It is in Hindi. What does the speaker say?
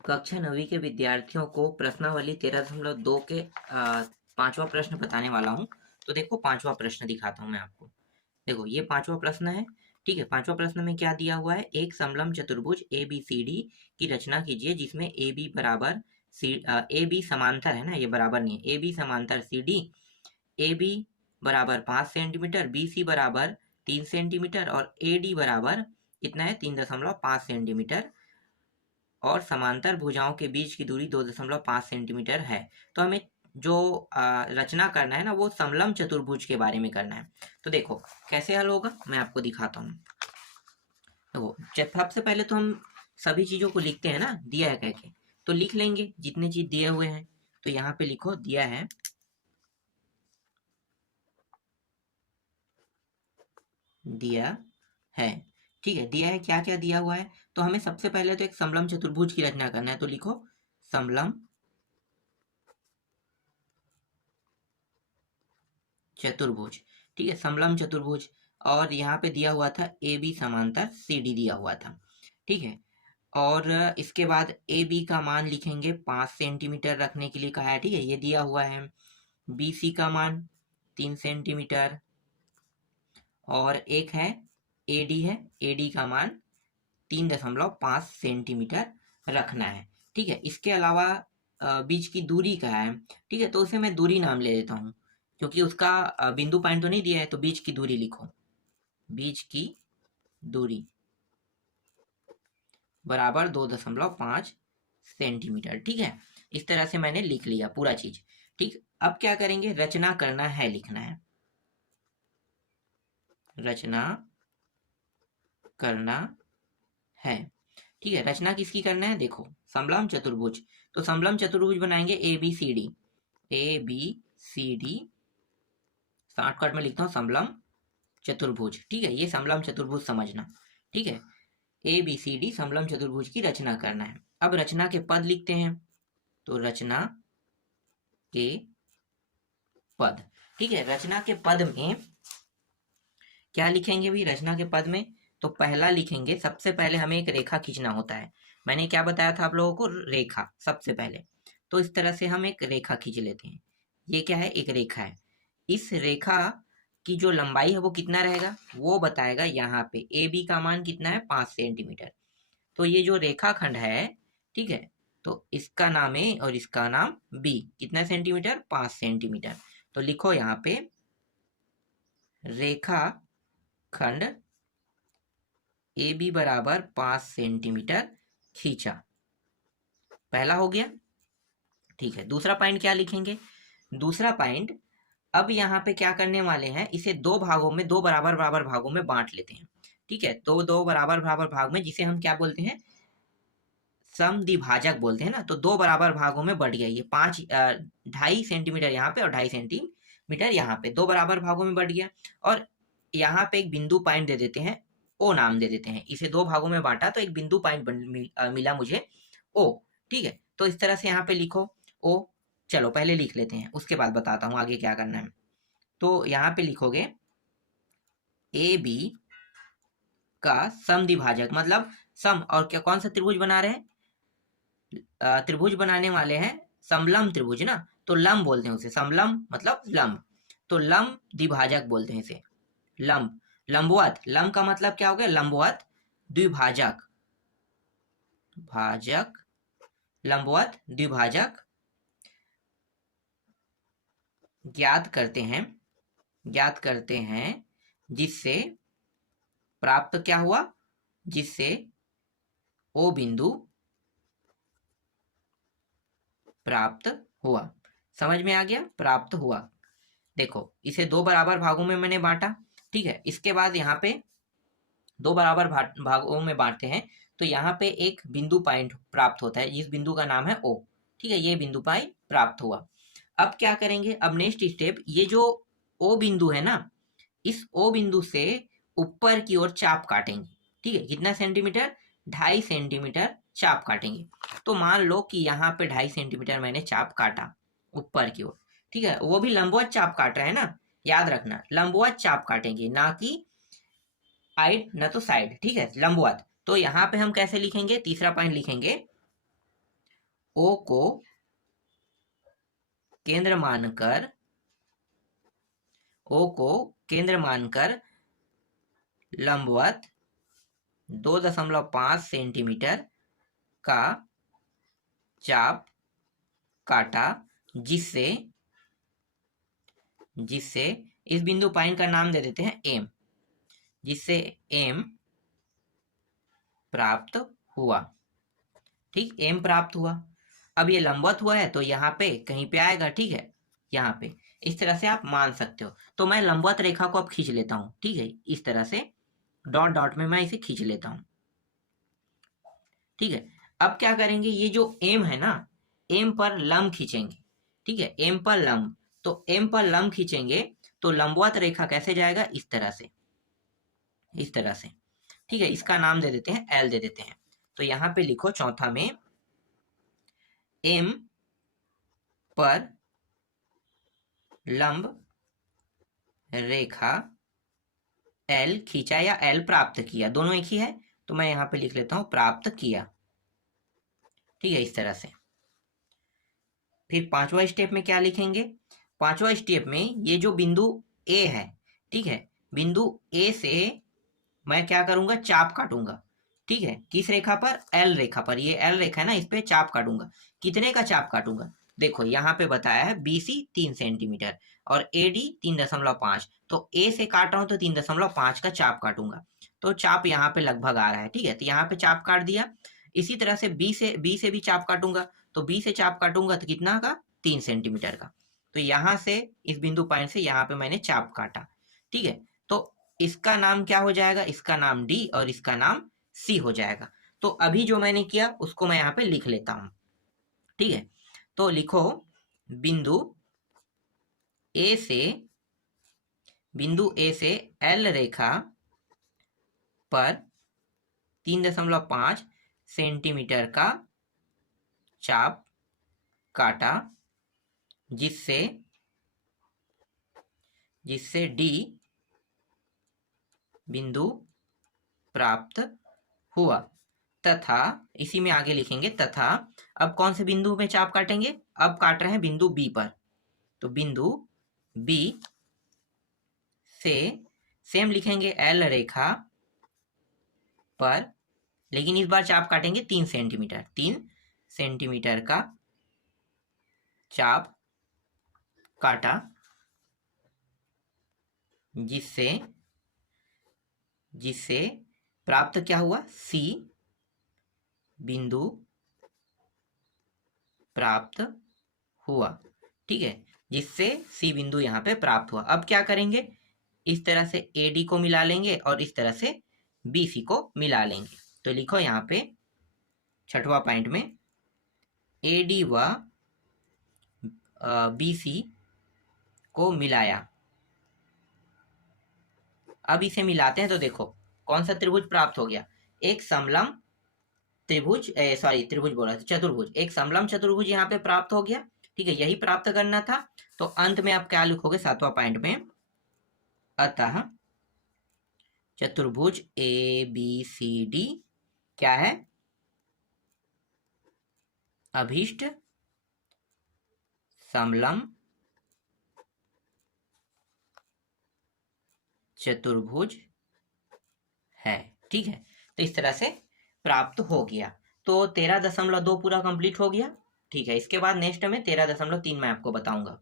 कक्षा 9वीं के विद्यार्थियों को प्रश्नावली 13.2 के पांचवा प्रश्न बताने वाला हूँ। तो देखो पांचवा प्रश्न दिखाता हूँ मैं आपको। देखो ये पांचवा प्रश्न है। ठीक है, पांचवा प्रश्न में क्या दिया हुआ है, एक समलंब चतुर्भुज ए बी सी डी की रचना कीजिए जिसमें ए बी बराबर ए बी समांतर है ना, ये बराबर नहीं है, ए बी समांतर सी डी, ए बी बराबर 5 सेंटीमीटर, बी सी बराबर 3 सेंटीमीटर और ए डी बराबर कितना है 3.5 सेंटीमीटर और समांतर भुजाओं के बीच की दूरी 2.5 सेंटीमीटर है। तो हमें जो रचना करना है ना, वो समलंब चतुर्भुज के बारे में करना है। तो देखो कैसे हल होगा, मैं आपको दिखाता हूँ। देखो सबसे पहले तो हम सभी चीजों को लिखते हैं ना, दिया है कह के, तो लिख लेंगे जितने चीज दिए हुए हैं। तो यहाँ पे लिखो दिया है, दिया है। ठीक है, दिया है, क्या क्या दिया हुआ है। तो हमें सबसे पहले तो एक समलंब चतुर्भुज की रचना करना है। तो लिखो समलंब चतुर्भुज। ठीक है, समलंब चतुर्भुज। और यहाँ पे दिया हुआ था ए बी समांतर सी डी दिया हुआ था। ठीक है, और इसके बाद ए बी का मान लिखेंगे 5 सेंटीमीटर रखने के लिए कहा है। ठीक है, ये दिया हुआ है। बी सी का मान 3 सेंटीमीटर और एक है ए डी है, ए डी का मान 3.5 सेंटीमीटर रखना है। ठीक है, इसके अलावा बीच की दूरी का है। ठीक है, तो उसे मैं दूरी नाम ले लेता हूँ क्योंकि उसका बिंदु पॉइंट तो नहीं दिया है, तो बीच की दूरी लिखो, बीच की दूरी बराबर 2.5 सेंटीमीटर। ठीक है, इस तरह से मैंने लिख लिया पूरा चीज। ठीक, अब क्या करेंगे, रचना करना है, लिखना है, रचना करना है। ठीक है, रचना किसकी करना है, देखो समलंब चतुर्भुज। तो समलंब चतुर्भुज बनाएंगे A B C D, A B C D, shortcut में लिखता हूँ समलंब चतुर्भुज। ठीक है, ये समलंब चतुर्भुज समझना। ठीक है, ए बी सी डी समलंब चतुर्भुज की रचना करना है। अब रचना के पद लिखते हैं। तो रचना के पद। ठीक है, रचना के पद में क्या लिखेंगे भी, रचना के पद में तो पहला लिखेंगे, सबसे पहले हमें एक रेखा खींचना होता है। मैंने क्या बताया था आप लोगों को, रेखा सबसे पहले। तो इस तरह से हम एक रेखा खींच लेते हैं। ये क्या है, एक रेखा है। इस रेखा की जो लंबाई है वो कितना रहेगा, वो बताएगा यहाँ पे। ए बी का मान कितना है, 5 सेंटीमीटर। तो ये जो रेखाखंड है, ठीक है, तो इसका नाम ए और इसका नाम बी, कितना सेंटीमीटर, 5 सेंटीमीटर। तो लिखो यहाँ पे रेखा खंड ए बी बराबर 5 सेंटीमीटर खींचा, पहला हो गया। ठीक है, दूसरा पॉइंट क्या लिखेंगे, दूसरा पॉइंट, अब यहाँ पे क्या करने वाले हैं, इसे दो भागों में, दो बराबर बराबर भागों में बांट लेते हैं। ठीक है, तो दो बराबर बराबर भाग में, जिसे हम क्या बोलते हैं, समद्विभाजक बोलते हैं ना। तो दो बराबर भागों में बढ़ गया ये 2.5 सेंटीमीटर यहाँ पे और 2.5 सेंटीमीटर यहाँ पे, दो बराबर भागों में बढ़ गया। और यहाँ पे एक बिंदु पॉइंट दे देते हैं, ओ नाम दे देते हैं। इसे दो भागों में बांटा तो एक बिंदु पॉइंट मिला मुझे, ओ। ठीक है, तो इस तरह से यहाँ पे लिखो ओ। चलो पहले लिख लेते हैं, उसके बाद बताता हूँ आगे क्या करना है। तो यहाँ पे लिखोगे ए बी का समद्विभाजक, मतलब सम, और क्या कौन सा त्रिभुज बना रहे हैं, त्रिभुज बनाने वाले हैं समलंब त्रिभुज ना। तो लंब बोलते हैं उसे, समलंब मतलब लंब। तो लंब द्विभाजक बोलते हैं इसे, लंब। लंबवत, लंब का मतलब क्या हो गया, लंबवत द्विभाजक, भाजक, लंबवत द्विभाजक ज्ञात करते हैं, ज्ञात करते हैं, जिससे प्राप्त क्या हुआ, जिससे ओ बिंदु प्राप्त हुआ। समझ में आ गया, प्राप्त हुआ। देखो इसे दो बराबर भागों में मैंने बांटा। ठीक है, इसके बाद यहाँ पे दो बराबर भागों में बांटते हैं तो यहाँ पे एक बिंदु पॉइंट प्राप्त होता है, जिस बिंदु का नाम है ओ। ठीक है, ये बिंदु पॉइंट प्राप्त हुआ। अब क्या करेंगे, अब नेक्स्ट स्टेप, ये जो ओ बिंदु है ना, इस ओ बिंदु से ऊपर की ओर चाप काटेंगे। ठीक है, कितना सेंटीमीटर, 2.5 सेंटीमीटर चाप काटेंगे। तो मान लो कि यहाँ पे 2.5 सेंटीमीटर मैंने चाप काटा ऊपर की ओर। ठीक है, वो भी लंबवत चाप काट रहे हैं ना, याद रखना लंबवत चाप काटेंगे, ना कि साइड, ना तो साइड। ठीक है, लंबवत। तो यहाँ पे हम कैसे लिखेंगे, तीसरा पॉइंट लिखेंगे ओ को केंद्र मानकर लंबवत 2.5 सेंटीमीटर का चाप काटा, जिससे इस बिंदु पॉइंट का नाम दे देते हैं एम, जिससे एम प्राप्त हुआ। ठीक, एम प्राप्त हुआ। अब ये लंबवत हुआ है तो यहाँ पे कहीं पे आएगा, ठीक है, यहाँ पे इस तरह से आप मान सकते हो। तो मैं लंबवत रेखा को अब खींच लेता हूँ, ठीक है, इस तरह से डॉट डॉट में मैं इसे खींच लेता हूँ। ठीक है, अब क्या करेंगे, ये जो एम है ना, एम पर लंब खींचेंगे। ठीक है, एम पर लंब, तो एम पर लंब खींचेंगे तो लंबवत रेखा कैसे जाएगा, इस तरह से, इस तरह से। ठीक है, इसका नाम दे देते हैं एल दे देते हैं। तो यहाँ पे लिखो चौथा में एम पर लंब रेखा एल खींचा या एल प्राप्त किया, दोनों एक ही है, तो मैं यहाँ पे लिख लेता हूं प्राप्त किया। ठीक है, इस तरह से। फिर पांचवा स्टेप में क्या लिखेंगे, पांचवा स्टेप में ये जो बिंदु ए है, ठीक है, बिंदु ए से मैं क्या करूंगा, चाप काटूंगा। ठीक है, किस रेखा पर, एल रेखा पर, ये एल रेखा है ना, इस पे चाप काटूंगा। कितने का चाप काटूंगा, देखो यहाँ पे बताया है BC 3 सेंटीमीटर और AD 3.5, तो A से काट रहा हूं तो 3.5 का चाप काटूंगा। तो चाप यहाँ पे लगभग आ रहा है, ठीक है, तो यहाँ पे चाप काट दिया। इसी तरह से B से भी चाप काटूंगा, तो B से चाप काटूंगा तो कितना का, 3 सेंटीमीटर का। तो यहाँ से इस बिंदु पॉइंट से यहाँ पे मैंने चाप काटा। ठीक है, तो इसका नाम क्या हो जाएगा, इसका नाम D और इसका नाम C हो जाएगा। तो अभी जो मैंने किया उसको मैं यहाँ पे लिख लेता हूं। ठीक है, तो लिखो बिंदु ए से एल रेखा पर 3.5 सेंटीमीटर का चाप काटा, जिससे डी बिंदु प्राप्त हुआ, तथा इसी में आगे लिखेंगे तथा अब कौन से बिंदु में चाप काटेंगे, अब काट रहे हैं बिंदु बी पर, तो बिंदु बी से सेम लिखेंगे एल रेखा पर, लेकिन इस बार चाप काटेंगे 3 सेंटीमीटर का चाप काटा, जिससे प्राप्त क्या हुआ, सी बिंदु प्राप्त हुआ। ठीक है, जिससे सी बिंदु यहाँ पे प्राप्त हुआ। अब क्या करेंगे, इस तरह से AD को मिला लेंगे और इस तरह से BC को मिला लेंगे। तो लिखो यहाँ पे छठवा पॉइंट में AD व BC को मिलाया। अब इसे मिलाते हैं तो देखो कौन सा त्रिभुज प्राप्त हो गया, एक समलंब त्रिभुज, त्रिभुज बोला, चतुर्भुज, एक समलंब चतुर्भुज यहाँ पे प्राप्त हो गया। ठीक है, यही प्राप्त करना था। तो अंत में आप क्या लिखोगे, सातवां पॉइंट में, अतः चतुर्भुज ABCD क्या है, अभीष्ट समलंब चतुर्भुज है। ठीक है, तो इस तरह से प्राप्त हो गया। तो 13.2 पूरा कंप्लीट हो गया। ठीक है, इसके बाद नेक्स्ट में 13.3 मैं आपको बताऊंगा।